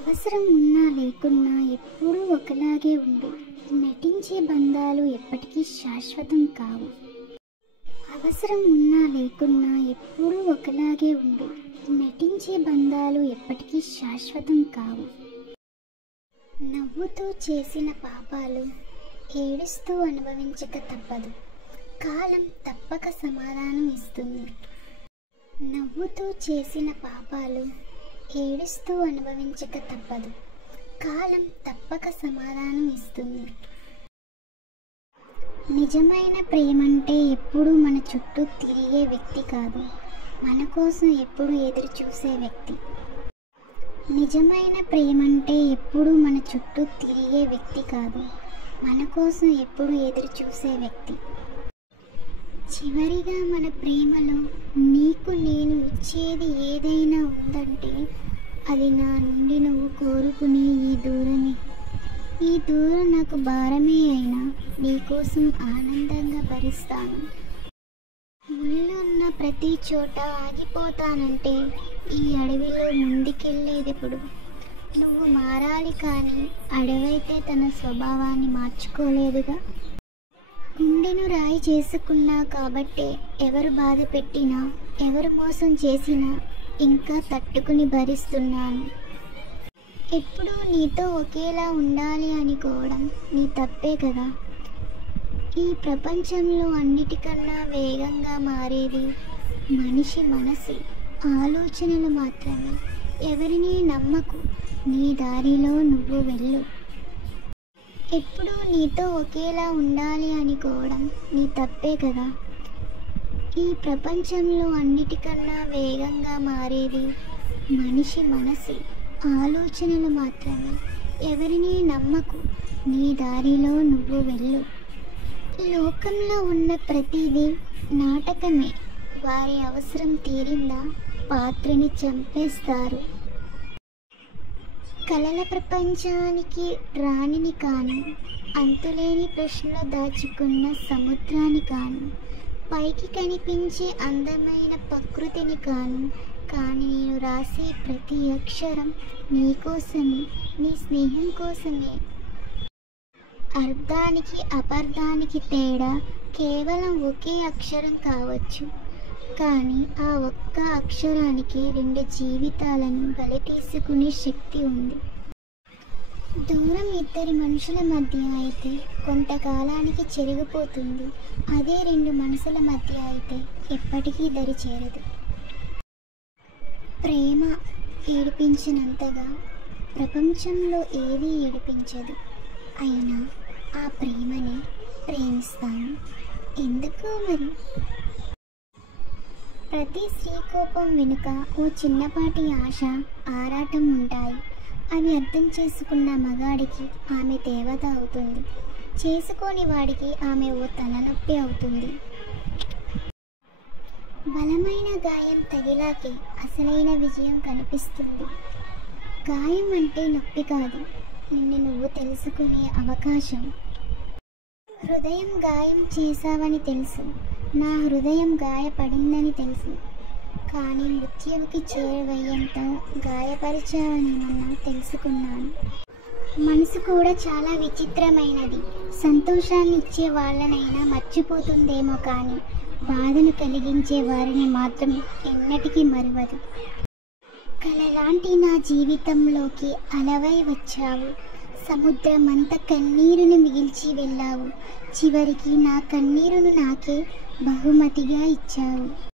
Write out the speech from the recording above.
అవసరం ఉన్నా లేకున్నా ఎప్పుడూ ఒకలాగే ఉండు. నటించే బంధాలు ఎప్పటికీ శాశ్వతం కావు. అవసరం ఉన్నా లేకున్నా ఎప్పుడూ ఒకలాగే ఉండు. నటించే బంధాలు ఎప్పటికీ శాశ్వతం కావు. నవ్వుతూ చేసిన పాపాలు ఏడుస్తూ అనుభవించక తప్పదు. కాలం తప్పక సమాధానం ఇస్తుంది. నవ్వుతూ చేసిన పాపాలు ఏడుస్తూ అనుభవించక తప్పదు. కాలం తప్పక సమాధానం ఇస్తుంది. నిజమైన ప్రేమంటే ఎప్పుడూ మన చుట్టూ తిరిగే వ్యక్తి కాదు, మన కోసం ఎప్పుడు ఎదురు చూసే వ్యక్తి. నిజమైన ప్రేమంటే ఎప్పుడూ మన చుట్టూ తిరిగే వ్యక్తి కాదు, మన కోసం ఎప్పుడు ఎదురు చూసే వ్యక్తి. చివరిగా మన ప్రేమలో నీకు నేను ఇచ్చేది ఏదైనా ఉందంటే అది నా నుండి నువ్వు కోరుకునే ఈ దూరమే. ఈ దూరం నాకు భారమే అయినా నీకోసం ఆనందంగా భరిస్తాను. ముళ్ళున్న ప్రతి చోట ఆగిపోతానంటే ఈ అడవిలో ముందుకెళ్ళేదెప్పుడు? నువ్వు మారాలి కానీ అడవైతే తన స్వభావాన్ని మార్చుకోలేదుగా. గుండెను రాయి చేసుకున్నా కాబట్టే ఎవరు బాధ పెట్టినా ఎవరు మోసం చేసినా ఇంకా తట్టుకుని భరిస్తున్నాను. ఎప్పుడూ నీతో ఒకేలా ఉండాలి అనుకోవడం నీ తప్పే కదా. ఈ ప్రపంచంలో అన్నిటికన్నా వేగంగా మారేది మనిషి మనసు, ఆలోచనలు మాత్రమే. ఎవరిని నమ్మకు, నీ దారిలో నువ్వు వెళ్ళు. ఎప్పుడూ నీతో ఒకేలా ఉండాలి అనుకోవడం నీ తప్పే కదా. ఈ ప్రపంచంలో అన్నిటికన్నా వేగంగా మారేది మనిషి మనసు, ఆలోచనలు మాత్రమే. ఎవరిని నమ్మకు, నీ దారిలో నువ్వు వెళ్ళు. లోకంలో ఉన్న ప్రతిదీ నాటకమే. వారి అవసరం తీరిందా పాత్రని చంపేస్తారు. కలల ప్రపంచానికి రాణిని కాను, అంతులేని ప్రశ్నలు దాచుకున్న సముద్రాన్ని కాను, పైకి కనిపించే అందమైన ప్రకృతిని కాను. కానీ నేను రాసే ప్రతి అక్షరం నీ కోసమే, నీ స్నేహం కోసమే. అర్థానికి అపార్థానికి తేడా కేవలం ఒకే అక్షరం కావచ్చు, కానీ ఆ ఒక్క అక్షరానికి 2 జీవితాలను బలి తీసుకునే శక్తి ఉంది. దూరం 2 మనుషుల మధ్య అయితే కొంతకాలానికి చెరిగిపోతుంది. అదే 2 మనసుల మధ్య అయితే ఎప్పటికీ దరి చేరదు. ప్రేమ ఏడిపించినంతగా ప్రపంచంలో ఏదీ ఏడిపించదు. అయినా ఆ ప్రేమని ప్రేమిస్తాను. ఎందుకు మరి? ప్రతి స్త్రీ కోపం వెనుక ఓ చిన్నపాటి ఆశ, ఆరాటం ఉంటాయి. అవి అర్థం చేసుకున్న మగాడికి ఆమె దేవత అవుతుంది, చేసుకోని వాడికి ఆమె ఓ తలనొప్పి అవుతుంది. బలమైన గాయం తగిలాకే అసలైన విజయం కనిపిస్తుంది. గాయం అంటే నొప్పి కాదు, నిన్ను నువ్వు తెలుసుకునే అవకాశం. హృదయం గాయం చేశావని తెలుసు, నా హృదయం గాయపడిందని తెలుసు, కానీ మృత్యువుకి చేరవేయంత గాయపరిచావని మొన్న తెలుసుకున్నాను. మనసు కూడా చాలా విచిత్రమైనది. సంతోషాన్ని ఇచ్చే వాళ్ళనైనా మర్చిపోతుందేమో కానీ బాధను కలిగించే వారిని మాత్రం ఎన్నటికీ మరువదు. కలలాంటి నా జీవితంలోకి అలవై వచ్చావు. సముద్రమంత కన్నీరును మిగిల్చి వెళ్ళావు. చివరికి నా కన్నీరును నాకే బహుమతిగా ఇచ్చావు.